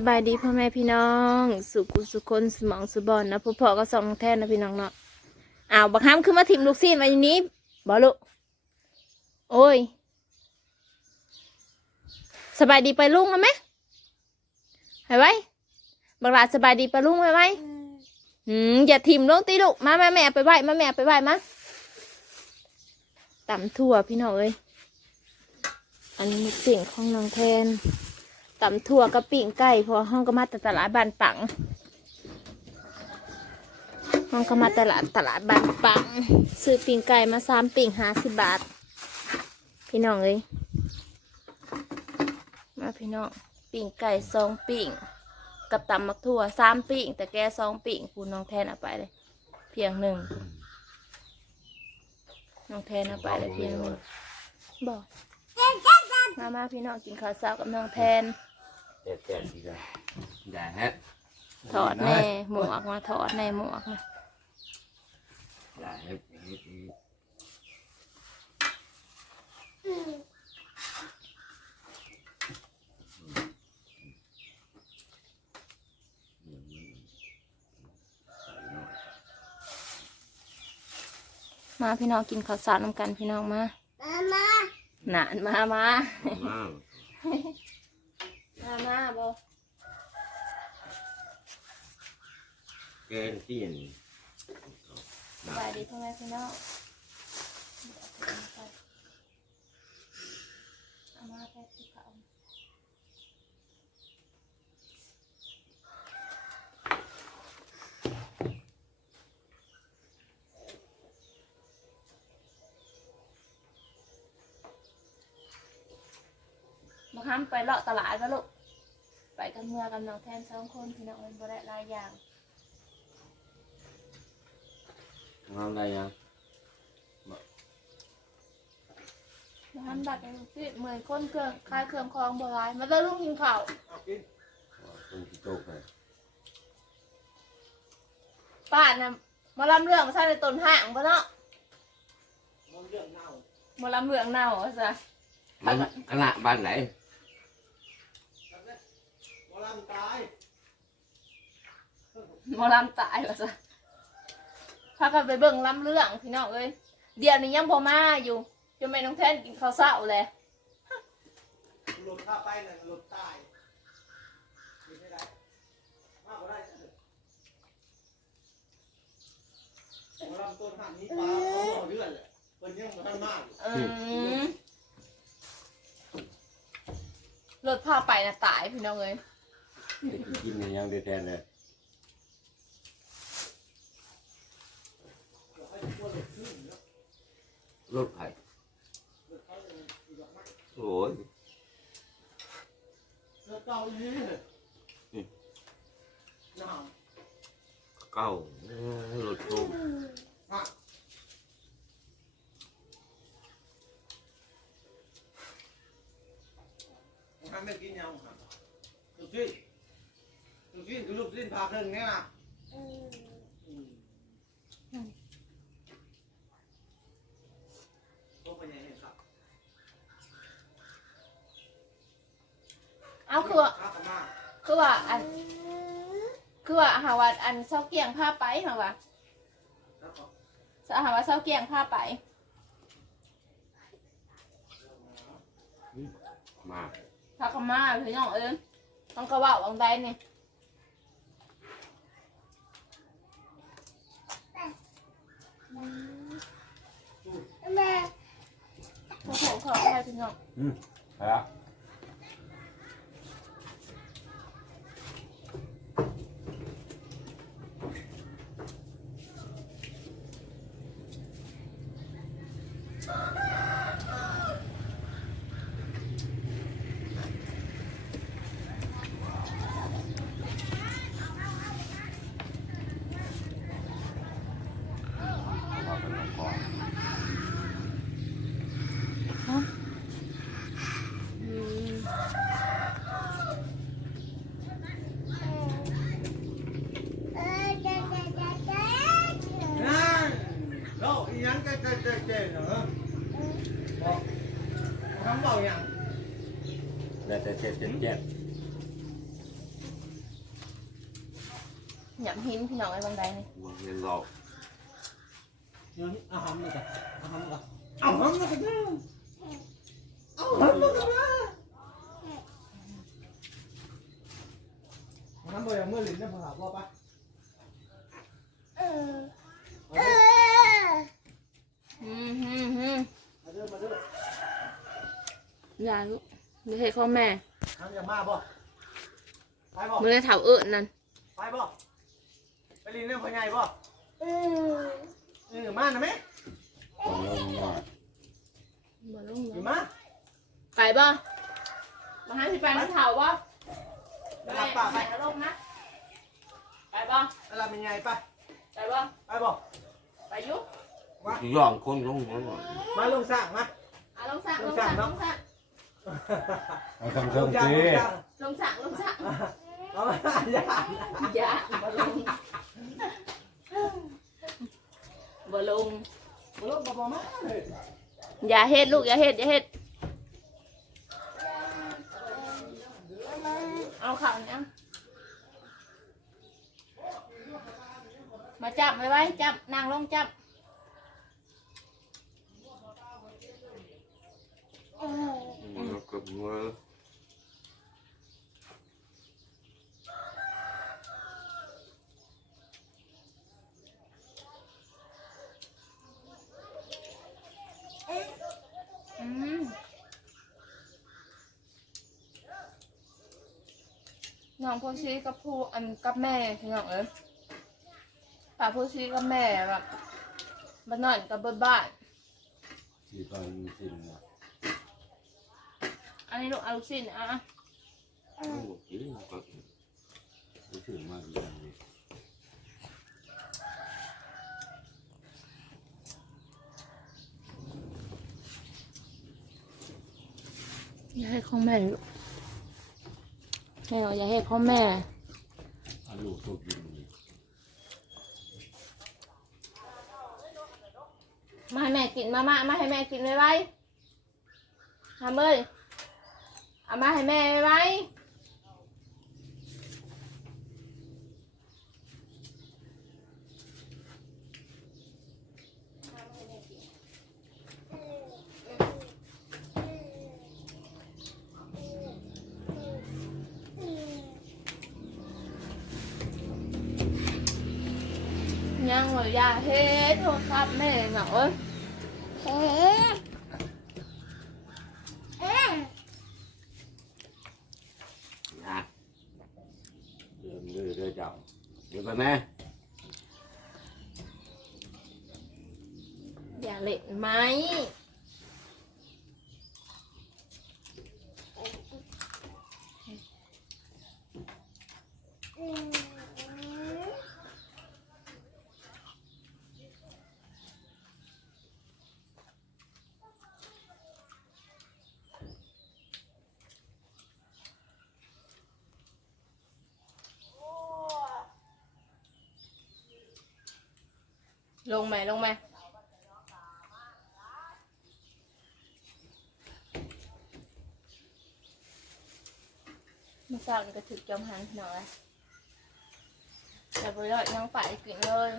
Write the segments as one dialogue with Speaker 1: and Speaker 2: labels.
Speaker 1: สบายดีพ่อแม่พี่น้อง สุขุสุคนสมองสุบอนนะพ่อพ่อก็สองแท่นนะพี่น้องเนาะอ้าวบักห้ามขึ้นมาถิ่มลูกซีนไว้นี้บอลูกโอ้ย สบายดีไปลุงไหมไปไว้บักหลาสบายดีไปลุงไหมไหมอืมอย่าถิ่มลงตีลูกมาแม่แม่ไปไหวมาแม่ไปไหวมาต่ำถั่วพี่น้องเอ้ยอันนี้สิ่งของน้องแทน ตำถั่วกับปิ่งไก่เพราะห้องก็มาแต่ตลาดบานปังห้องก็มาตลาดตลาดบานปังซื้อปิ่งไก่มาสามปิ่งห้าสิบบาท พี่น้องเอ้ยมาพี่น้องปิ่งไก่สองปิ่งกับตำมักถั่วสามปิ่งแต่แกสองปิ่งคูณน้องแทนเอาไปเลย เพียงหนึ่งน้องแทนเอาไปเลยเพียงหนึ่งบอก มามาพี่น้องกินข้าวเช้ากับน้องแทน
Speaker 2: เจ็ดเจ็ดดีเลยได้ฮะ
Speaker 1: ถอดแน่หมวกมาถอดแน่หมวกมา
Speaker 2: ได้ฮะ
Speaker 1: มาพี่น้องกินข้าวสารน้ำกันพี่น้องมาห นานมามา
Speaker 2: มา
Speaker 1: มามาบอ
Speaker 2: เกณฑ์ที่น
Speaker 1: สบายดีพ่อแม่พี่น้องเอามาแป๊บที่เขามาห้าม ไปเลาะตลาดก็ลูกไปกับเมื่อกับน้องแทนสองคนพี่น้องเอิ้นบ่ได้หลายอย่าง
Speaker 2: ทำอะไรยัง
Speaker 1: มาห้ามดักกันสิเหมือนคนเครื่องคลายเครื่องคลองบ่หลายมาเด้อลูกกินข้าว
Speaker 2: คนที่โตกัน
Speaker 1: ป้าน่ะมาลำเรื่องมาใช่ในต้นห่างปะเนาะมาลำเรื่องเน่าอะจ้ะ
Speaker 2: มันขนาดบ้านไหน
Speaker 1: มาลำตายว่ะจ้ะพากันไปเบิ่งลำเรื่องพี่น้องเอ้ยเดี๋ยวนี้ยังพอมาอยู่จนแม่น้องแทนกินข้าวเช้าเลย
Speaker 3: หลุดข้าไปน่ะหลุดตายไม่ได้มากกว่าได้เถอะหมอลำต้นหันนี้ปลาเขาหน่อเลือดแหละเพิ่นยังบ่ทันมากอยู่
Speaker 1: อืมรถพาไปน่ะตายพี่น้องเอ้ย
Speaker 2: กินยังได้แทนเลย
Speaker 3: เดี๋ยวให้พวกเราขึ้นเนาะ
Speaker 2: รถไผ่
Speaker 3: เดี๋ยวเขาจะมีดอกไม้
Speaker 2: โอ้ย
Speaker 3: เดี๋ยวเก่าอีนี่เลยน้
Speaker 2: เก้าเออรถโตำ
Speaker 3: ฮะทำไม่กินยังครับลู กชิ้นลูกชิ้นคือลูกชิ้นพาเครื่องเนี่ยนะอืมโตไปยังไงครับ
Speaker 1: เอาคือว่า
Speaker 3: ข้าวกะมา
Speaker 1: คือว่าอัน คือว่าหาว่าอันเศร้าเกียงพาไปหาว่า
Speaker 3: แล้วก็
Speaker 1: หาว่าเศร้าเกียงพาไป
Speaker 2: มา
Speaker 1: พักกันมาพี่น้องเอ้ยต้องกระว่าวังใดนี่โอ้โหขอให้ พี่น้อง
Speaker 2: ไปละมาเป็นองค์กร
Speaker 1: อืม
Speaker 3: นั่นโลกอีหยังเจ๊เจ๊เจ๊เจ๊เหรอบอก คำบอกอย่าง
Speaker 2: แล้วแต่เจ็ดเจ็ดเจ็ด
Speaker 1: หยำหินพี่น้องไอ้บางใดนี่
Speaker 2: วางเงินเรา
Speaker 3: เดี๋ยวนี้เอาหำเลยจ้ะเอาหำเลยเอาหำเลยกันนะเอาหำเลยกันนะน้ำบ่อย่างเมื่อหลินนะพ่อหาพ่อปะ
Speaker 1: อืมฮึมฮึม
Speaker 3: มาเด้อมาเด้อ
Speaker 1: อย่าลูก ไม่ใช่ข้อแม่
Speaker 3: ทำอย่างมาบ่ไปบ่
Speaker 1: ไม่ได้เถาเอิญนั่น
Speaker 3: ไปบ่ไปลินเนี่ยพ่อใหญ่บ่เออมาหน่อยไหม
Speaker 2: ตอนลงหน่อย
Speaker 1: มาลง
Speaker 3: อยู่
Speaker 1: มา
Speaker 3: มา
Speaker 1: ไปบ่มาหาพี่ไปน้ำเถาบ่
Speaker 3: ไปรับป่าไป
Speaker 1: เอาลงนะไปบ่
Speaker 3: ไปรับเป็นไงไป
Speaker 1: ไปบ่
Speaker 3: ไปบ่
Speaker 1: ไปอยุ
Speaker 2: ที่ย่องคนลงหัวหน่อย
Speaker 3: มาลงสร้างมา
Speaker 1: อะลงสั่ง
Speaker 3: ล
Speaker 1: ล
Speaker 3: ง
Speaker 1: ง
Speaker 3: สั่
Speaker 1: สั่
Speaker 3: ง
Speaker 1: ง
Speaker 3: เน
Speaker 1: ล
Speaker 3: อะ
Speaker 1: งสั่ง
Speaker 2: เอาทำ
Speaker 3: ล
Speaker 2: เชิง
Speaker 3: งสร้าง
Speaker 2: สิ
Speaker 3: ลงสร้าง
Speaker 1: ลงสั่งลงสั่ง
Speaker 3: เอามาอย่า
Speaker 1: อย่าบ่ลงบ่ลง
Speaker 3: มาลงบ่มาเลย
Speaker 1: อย่าเฮ็ดลูกอย่าเฮ็ดอย่าเฮ็ดเอาข่าวนี้มาจับไว้ไว้จับนางลงจับ
Speaker 2: กับ มือ
Speaker 1: อืมน้องพูชีกับผู้อันกับแม่พี่น้องเอ้ยป่าพูชีกับแม่แบบบ้านนอนกับเบิดบ้าน
Speaker 2: ที่ตอนสิ้นนะ
Speaker 1: อันนี้ลูกเอาลูกชิ้นอะ
Speaker 2: ต้องบอกกินก็รู้สึกมากอย่างนี้
Speaker 1: อย่าให้ของแม่ลูกแม่บอกอย่าให้ของแม่
Speaker 2: อาลูกตัวกินนี่
Speaker 1: มาให้แม่กินมามามาให้แม่กินไว้ไว้ทำเลยเอามาให้แม่ไว้ไว้ยังว่าอย่าเฮ็ดโทรศัพท์แม่เหงาเอ้ย
Speaker 2: นะเดินเรื่อยเรื่อยจับ เดี๋ยวกันนะ
Speaker 1: อย่าเล่นไหม ลงไหมลงไหมมาสาวนี่ก็ถึกจอมหันหน่อยแต่บริษัทยังไปกินเลย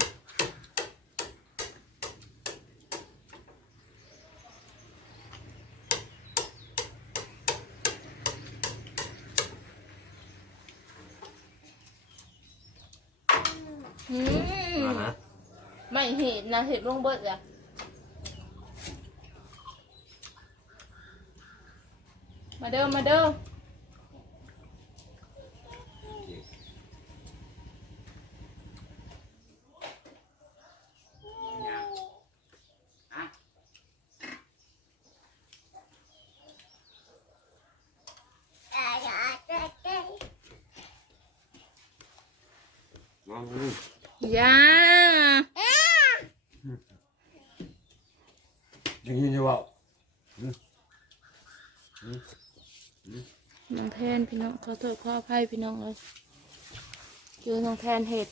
Speaker 1: อืม ไม่เห็นนะเห็นลงเบิดอะมาเด้อมาเด้อ
Speaker 2: มา
Speaker 1: ย่า
Speaker 2: อย่า
Speaker 1: โทษขออภัยพี่น้องเลยอยู่ทางแทนเห็ด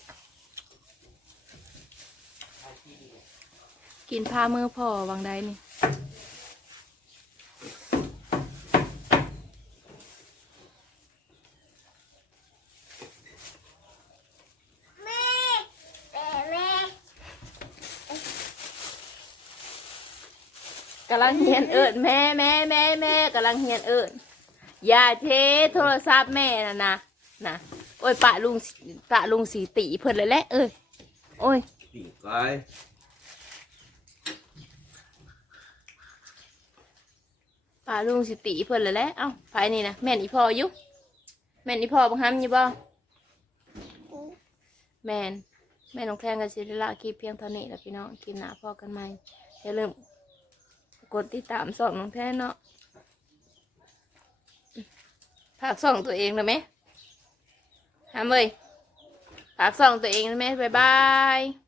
Speaker 1: กินผ้ามือพ่อวางได้นี่กำลังเหียนเอิญแม่แม่แม่แม่กำลังเหียนเอิญ อย่าเทโทรศัพท์แม่นะนะนะโอ้ยปะลุงปะลุงสีตีเพิ่นเลยแหละเอ้ยโอ้ย
Speaker 2: ปีกไก่
Speaker 1: ปะลุงสีตีเพิ่นเลยแหละเอ้าไปนี่นะแม่นอีพ่ออยู่แม่นอีพ่อบังคับอยู่บ่แม่นแม่น้องแทงกับศิริละคลิปเพียงเท่านี้แหล้วพี่น้องคลิปหน้าพ่อกันใหม่อย่าลืมกดติดตามส่องน้องแทนเนาะ ฝากส่องตัวเองเลยไหมทำเลยฝากส่องตัวเองเลยไหมบ๊ายบาย